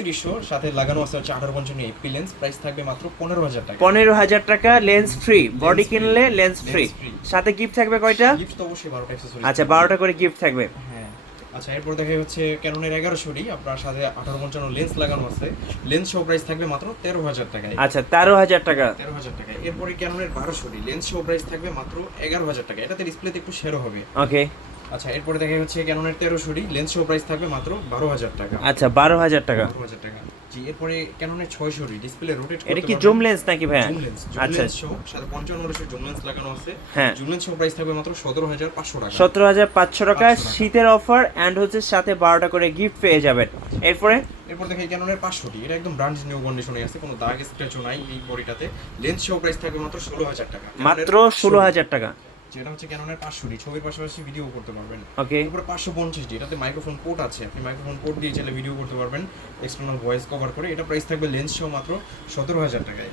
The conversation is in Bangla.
300 সাথে লাগানো আছে হচ্ছে 1855 এপি লেন্স, প্রাইস থাকবে মাত্র 15000 টাকা। 15000 টাকা লেন্স ফ্রি, বডি free, কিনলে লেন্স ফ্রি, lens free। সাথে গিফট থাকবে কয়টা? গিফট তো অবশ্যই 12টা অ্যাকসেসরিজ। আচ্ছা 12টা করে গিফট থাকবে। হ্যাঁ। আচ্ছা এরপর দেখা হচ্ছে ক্যাননের 1100 আপনার সাথে 1855 লেন্স লাগানো আছে, লেন্স সহ প্রাইস থাকবে মাত্র 13000 টাকায়। আচ্ছা 13000 টাকা। 13000 টাকায়। এরপরে ক্যাননের 1200 লেন্স সহ প্রাইস থাকবে মাত্র 11000 টাকা। এটাতে ডিসপ্লেতে একটু শেরো হবে। ওকে। আচ্ছা এরপরে দেখা হচ্ছে ক্যাননের 1300 লেন্স সহ প্রাইস থাকবে মাত্র 12000 টাকা। আচ্ছা 12000 টাকা। 12000 টাকা। জি এরপরে ক্যাননের 600 ডিসপ্লে রোটেট করতে এটা কি পারবেন। জুম লেন্স নাকি ভাইয়া? জুম লেন্স, আচ্ছা সহ সাথে 55 জুম লেন্স লাগানো আছে। হ্যাঁ। জুম লেন্স সহ প্রাইস থাকবে মাত্র 17500 টাকা। 17500 টাকা 500 টাকা। শীতের অফার এন্ড হচ্ছে সাথে 12টা করে গিফট পেয়ে যাবেন। এরপরে এরপর দেখি ক্যাননের 500 এটা একদম ব্র্যান্ড নিউ কন্ডিশনে আছে, কোনো দাগ স্ক্র্যাচও নাই এই বডিটাতে। লেন্স সহ প্রাইস থাকবে মাত্র 16000 টাকা। মাত্র 16000 টাকা। যেটা হচ্ছে ক্যাননের 500 ছবির পাশাপাশি ভিডিও করতে পারবেন। ওকে। এরপর 550 এটাতে মাইক্রোফোন পোর্ট আছে, আপনি মাইক্রোফোন পোর্ট দিয়ে চাইলে ভিডিও করতে পারবেন এক্সটার্নাল ভয়েস কভার করে। এটা প্রাইস থাকবে লেন্স সহ মাত্র 17000 টাকায়।